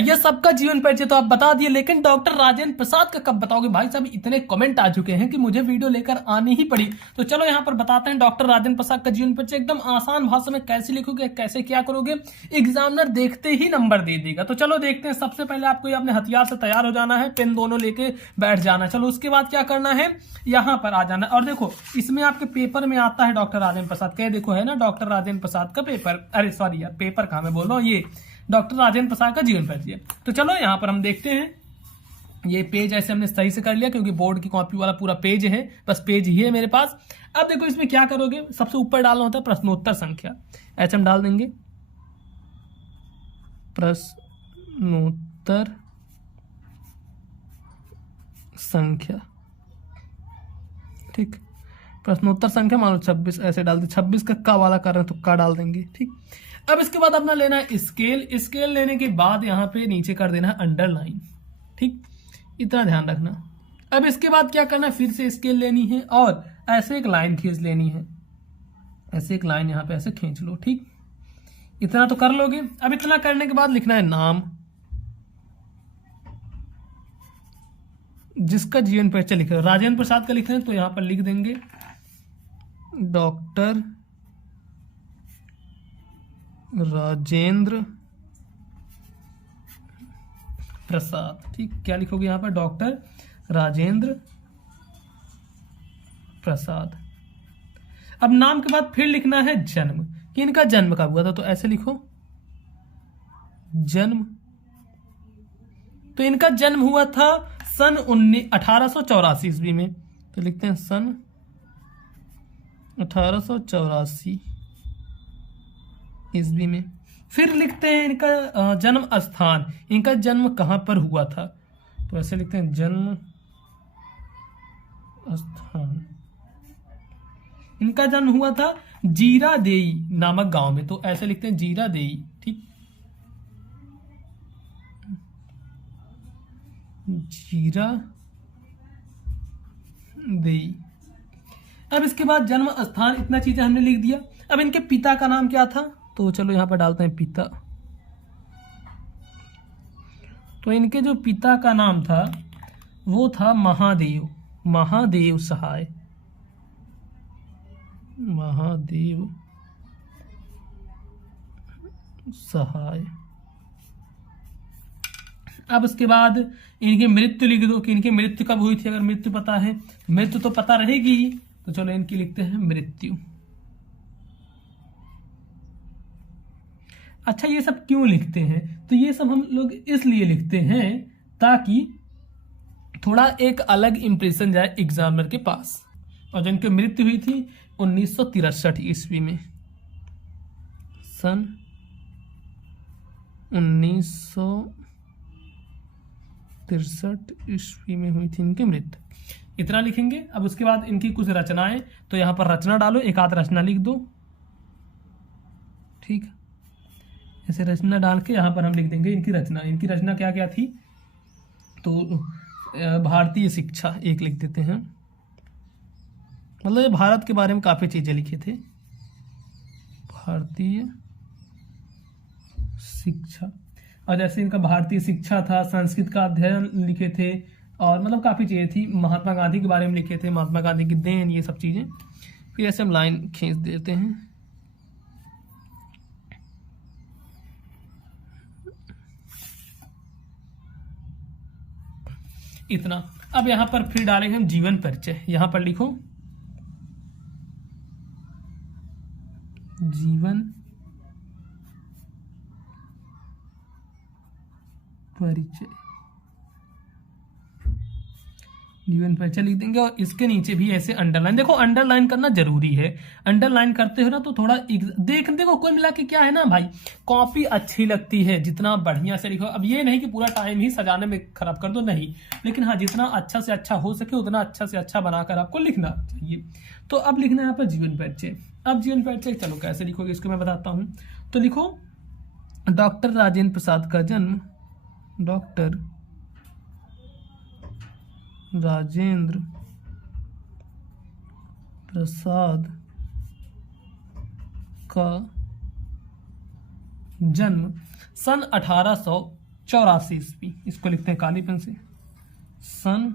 भैया सबका जीवन परिचय तो आप बता दिए, लेकिन डॉक्टर राजेंद्र प्रसाद का कब बताओगे? भाई साहब इतने कमेंट आ चुके हैं कि मुझे वीडियो लेकर आनी ही पड़ी। तो चलो यहाँ पर बताते हैं डॉक्टर राजेंद्र प्रसाद का जीवन परिचय। एकदम आसान भाषा में कैसे लिखोगे, कैसे क्या करोगे, एग्जामिनर देखते ही नंबर दे देगा। तो चलो देखते हैं। सबसे पहले आपको ये अपने हथियार से तैयार हो जाना है, पेन दोनों लेके बैठ जाना। चलो उसके बाद क्या करना है, यहाँ पर आ जाना। और देखो इसमें आपके पेपर में आता है डॉक्टर राजेंद्र प्रसाद, क्या देखो है ना डॉक्टर राजेंद्र प्रसाद का पेपर। अरे सॉरी यार, पेपर कहाँ मैं बोल रहा हूँ, ये डॉक्टर राजेंद्र प्रसाद का जीवन परिचय। तो चलो यहाँ पर हम देखते हैं। ये पेज ऐसे हमने सही से कर लिया क्योंकि बोर्ड की कॉपी वाला पूरा पेज है, बस पेज ही है मेरे पास। अब देखो इसमें क्या करोगे, सबसे ऊपर डालना होता है प्रश्नोत्तर संख्या, ऐसे हम डाल देंगे प्रश्नोत्तर संख्या। ठीक, प्रश्नोत्तर संख्या मान लो 26, ऐसे डाल दे। 26 का का वाला कर रहे हैं तो का डाल देंगे। ठीक, अब इसके बाद अपना लेना है स्केल। स्केल लेने के बाद यहाँ पे नीचे कर देना है अंडरलाइन। ठीक, इतना ध्यान रखना। अब इसके बाद क्या करना है, फिर से स्केल लेनी है और ऐसे एक लाइन खींच लेनी है। ऐसे एक लाइन यहाँ पे ऐसे खींच लो। ठीक, इतना तो कर लोगे। अब इतना करने के बाद लिखना है नाम, जिसका जीवन परिचय लिख रहे हो। राजेंद्र प्रसाद का लिख रहे हैं तो यहाँ पर लिख देंगे डॉक्टर राजेंद्र प्रसाद। ठीक, क्या लिखोगे यहाँ पर, डॉक्टर राजेंद्र प्रसाद। अब नाम के बाद फिर लिखना है जन्म, कि इनका जन्म कब हुआ था, तो ऐसे लिखो जन्म। तो इनका जन्म हुआ था सन 1884 ईस्वी में, तो लिखते हैं सन 1884 ईस्वी में। फिर लिखते हैं इनका जन्म स्थान, इनका जन्म कहां पर हुआ था, तो ऐसे लिखते हैं जन्म स्थान। इनका जन्म हुआ था जीरादेई नामक गांव में, तो ऐसे लिखते हैं जीरादेई। ठीक, जीरादेई। अब इसके बाद जन्म स्थान, इतना चीजें हमने लिख दिया। अब इनके पिता का नाम क्या था, तो चलो यहां पर डालते हैं पिता। तो इनके जो पिता का नाम था वो था महादेव, महादेव सहाय, महादेव सहाय। अब उसके बाद इनकी मृत्यु लिख दो कि इनकी मृत्यु कब हुई थी। अगर मृत्यु पता है, मृत्यु तो पता रहेगी ही, तो चलो इनकी लिखते हैं मृत्यु। अच्छा, ये सब क्यों लिखते हैं, तो ये सब हम लोग इसलिए लिखते हैं ताकि थोड़ा एक अलग इंप्रेशन जाए एग्जामिनर के पास। और जिनकी मृत्यु हुई थी 1963 ईस्वी में, सन 1963 ईस्वी में हुई थी इनकी मृत्यु। इतना लिखेंगे। अब उसके बाद इनकी कुछ रचनाएं, तो यहां पर रचना डालो, एक आध रचना लिख दो। ठीक, ऐसे रचना डाल के यहां पर हम लिख देंगे इनकी रचना। इनकी रचना क्या क्या थी, तो भारतीय शिक्षा एक लिख देते हैं, मतलब ये भारत के बारे में काफी चीजें लिखे थे। भारतीय शिक्षा, और जैसे इनका भारतीय शिक्षा था, संस्कृत का अध्ययन लिखे थे, और मतलब काफी चीजें थी। महात्मा गांधी के बारे में लिखे थे, महात्मा गांधी की देन, ये सब चीजें। फिर ऐसे हम लाइन खींच देते हैं। इतना। अब यहां पर फिर डालेंगे हम जीवन परिचय। यहां पर लिखो जीवन परिचय, जीवन परिचय लिख देंगे। और इसके नीचे भी ऐसे अंडरलाइन, देखो अंडरलाइन करना जरूरी है। अंडरलाइन करते हो ना तो थोड़ा देखो कोई मिला के क्या है ना भाई, कॉपी अच्छी लगती है जितना बढ़िया से लिखो। अब ये नहीं कि पूरा टाइम ही सजाने में खराब कर दो, नहीं, लेकिन हाँ जितना अच्छा से अच्छा हो सके उतना अच्छा से अच्छा बनाकर आपको लिखना चाहिए। तो अब लिखना है यहाँ पर जीवन परिचय। अब जीवन परिचय चलो कैसे लिखोगे इसको मैं बताता हूँ। तो लिखो डॉक्टर राजेंद्र प्रसाद का जन्म, डॉक्टर राजेंद्र प्रसाद का जन्म सन 1884 1884 ईस्वी, इसको लिखते हैं काली पेन से, सन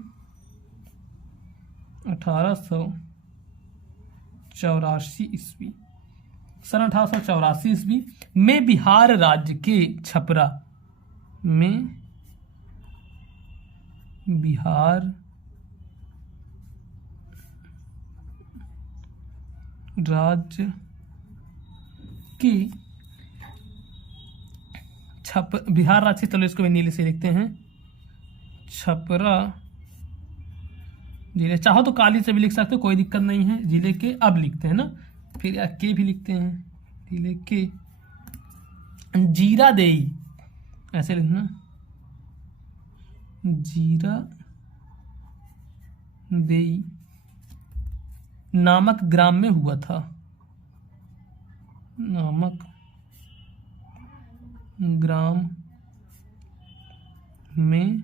1884 ईस्वी, सन 1884 ईस्वी में बिहार राज्य के छपरा में, बिहार राज्य के बिहार राज्य, चलो इसको नीले से लिखते हैं, छपरा जिले, चाहो तो काली से भी लिख सकते हो, कोई दिक्कत नहीं है, जिले के अब लिखते हैं ना, फिर या के भी लिखते हैं, जिले के जीरादेई, ऐसे लिखना, जीरादेई नामक ग्राम में हुआ था, नामक ग्राम में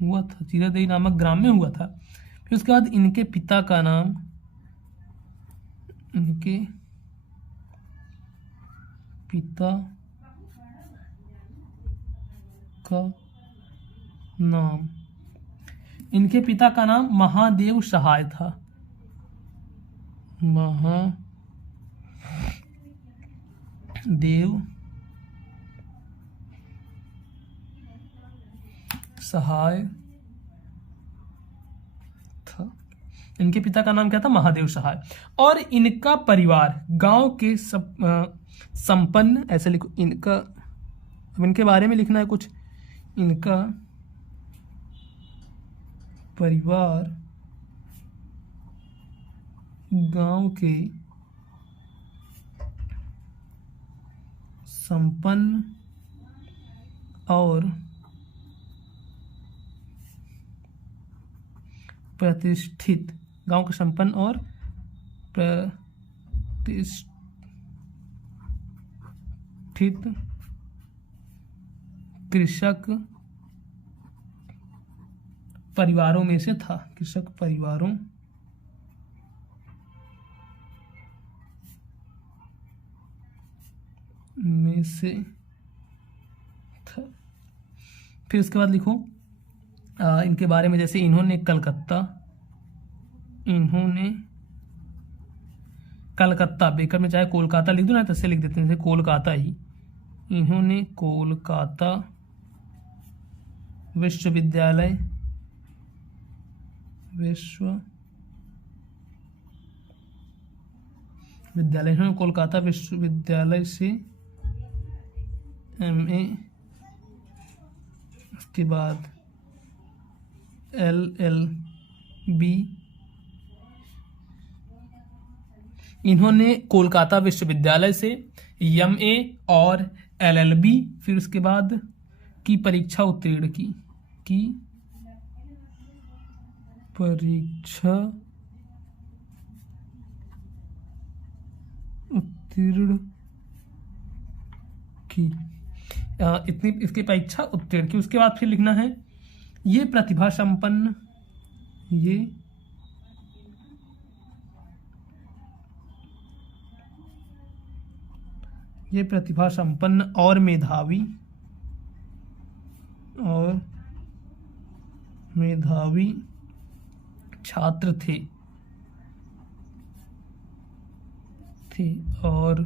हुआ था, जीरादेई नामक ग्राम में हुआ था। फिर उसके बाद इनके पिता का नाम, इनके पिता का नाम, इनके पिता का नाम महादेव सहाय था, महादेव सहाय था, इनके पिता का नाम क्या था, महादेव सहाय। और इनका परिवार गांव के संपन्न, ऐसे लिखो इनका, अब इनके बारे में लिखना है कुछ, इनका परिवार गांव के संपन्न और प्रतिष्ठित, गांव के संपन्न और प्रतिष्ठित कृषक परिवारों में से था, कृषक परिवारों में से था। फिर उसके बाद लिखो इनके बारे में, जैसे इन्होंने कलकत्ता, बेकर में चाहे कोलकाता लिख दो ना, तैसे लिख देते हैं, जैसे कोलकाता ही, इन्होंने कोलकाता विश्वविद्यालय इन्होंने कोलकाता विश्वविद्यालय से MA, उसके बाद LLB, इन्होंने कोलकाता विश्वविद्यालय से MA और LLB, फिर उसके बाद की परीक्षा उत्तीर्ण की परीक्षा उत्तीर्ण की, इतनी इसकी परीक्षा उत्तीर्ण की। उसके बाद फिर लिखना है, ये प्रतिभा संपन्न, ये प्रतिभा संपन्न और मेधावी छात्र थे और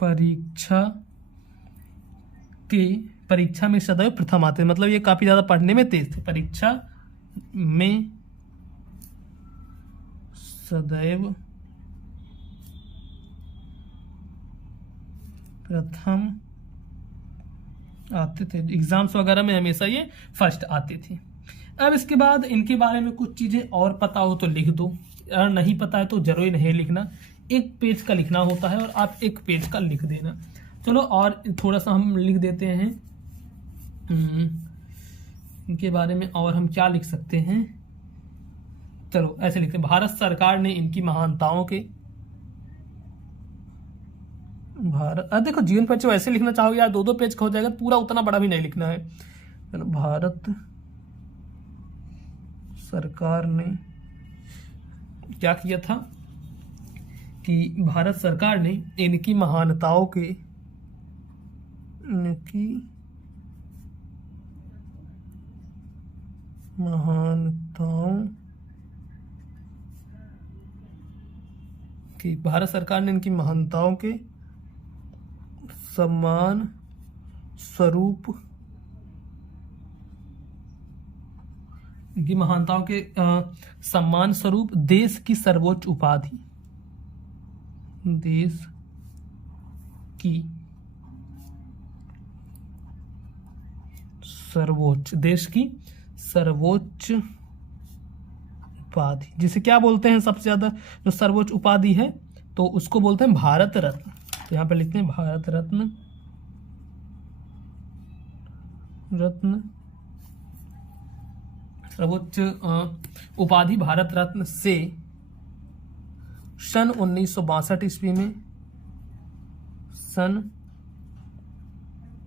परीक्षा में सदैव प्रथम आते, मतलब ये काफी ज्यादा पढ़ने में तेज थे, परीक्षा में सदैव प्रथम आते थे, एग्जाम्स वगैरह में हमेशा ये फर्स्ट आते थे। अब इसके बाद इनके बारे में कुछ चीजें और पता हो तो लिख दो, अगर नहीं पता है तो जरूरी नहीं लिखना, एक पेज का लिखना होता है और आप एक पेज का लिख देना। चलो और थोड़ा सा हम लिख देते हैं इनके बारे में, और हम क्या लिख सकते हैं, चलो ऐसे लिखते हैं, भारत सरकार ने इनकी महानताओं के, देखो जीवन परिचय वैसे लिखना चाहोगे यार 2-2 पेज का हो जाएगा, पूरा उतना बड़ा भी नहीं लिखना है। भारत सरकार ने क्या किया था कि भारत सरकार ने इनकी महानताओं के सम्मान स्वरूप देश की सर्वोच्च उपाधि जिसे क्या बोलते हैं, सबसे ज्यादा जो सर्वोच्च उपाधि है तो उसको बोलते हैं भारत रत्न। तो यहाँ पे लिखते हैं भारत रत्न सर्वोच्च उपाधि भारत रत्न से सन 1962 ईस्वी में सन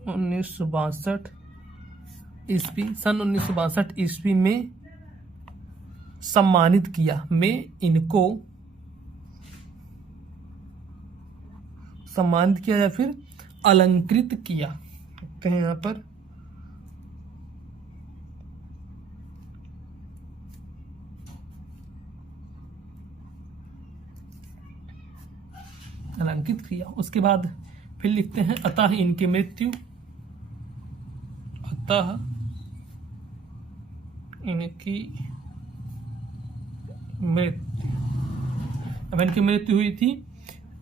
1962 ईस्वी में सम्मानित किया। इनको सम्मानित किया या फिर अलंकृत किया कहें यहाँ पर। अलंकृत किया। उसके बाद फिर लिखते हैं अतः इनकी मृत्यु अब इनकी मृत्यु हुई थी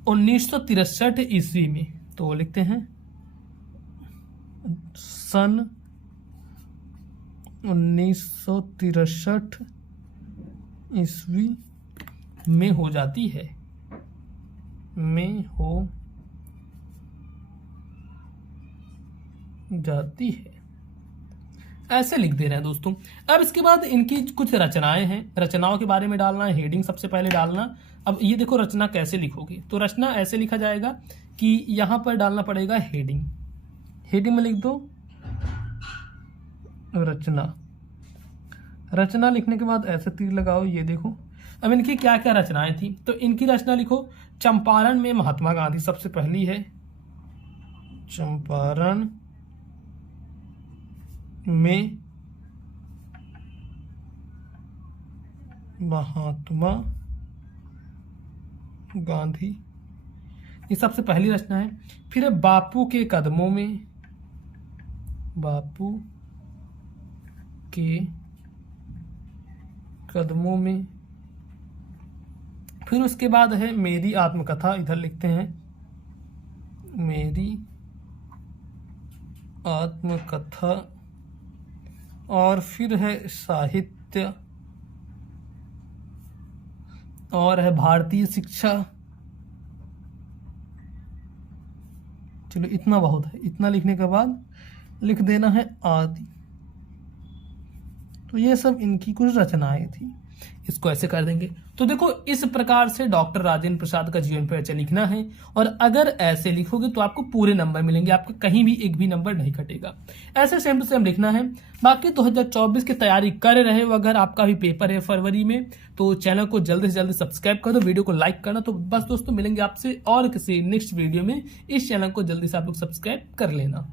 1963 ईस्वी में। तो लिखते हैं सन 1963 ईस्वी में हो जाती है, ऐसे लिख दे रहे हैं दोस्तों। अब इसके बाद इनकी कुछ रचनाएं हैं, रचनाओं के बारे में डालना है, हेडिंग सबसे पहले डालना। अब ये देखो रचना कैसे लिखोगे, तो रचना ऐसे लिखा जाएगा कि यहां पर डालना पड़ेगा हेडिंग में लिख दो रचना लिखने के बाद ऐसे तीर लगाओ। ये देखो अब इनकी क्या क्या रचनाएं थी, तो इनकी रचना लिखो चंपारण में महात्मा गांधी सबसे पहली है। चंपारण में महात्मा गांधी, ये सबसे पहली रचना है। फिर है बापू के कदमों में। फिर उसके बाद है मेरी आत्मकथा, इधर लिखते हैं मेरी आत्मकथा। और फिर है साहित्य, और है भारतीय शिक्षा। चलो इतना बहुत है, इतना लिखने के बाद लिख देना है आदि। तो ये सब इनकी कुछ रचनाएं थी, इसको ऐसे कर देंगे। तो देखो इस प्रकार से डॉक्टर राजेंद्र प्रसाद का जीवन परिचय लिखना है, और अगर ऐसे लिखोगे तो आपको पूरे नंबर मिलेंगे, आपका कहीं भी एक भी नंबर नहीं कटेगा। ऐसे सेम टू सेम लिखना है। बाकी 2024 की तैयारी कर रहे हो, अगर आपका भी पेपर है फरवरी में, तो चैनल को जल्दी से जल्दी सब्सक्राइब कर दो, वीडियो को लाइक करना। तो बस दोस्तों मिलेंगे आपसे और किसी नेक्स्ट वीडियो में। इस चैनल को जल्दी से आप लोग सब्सक्राइब कर लेना।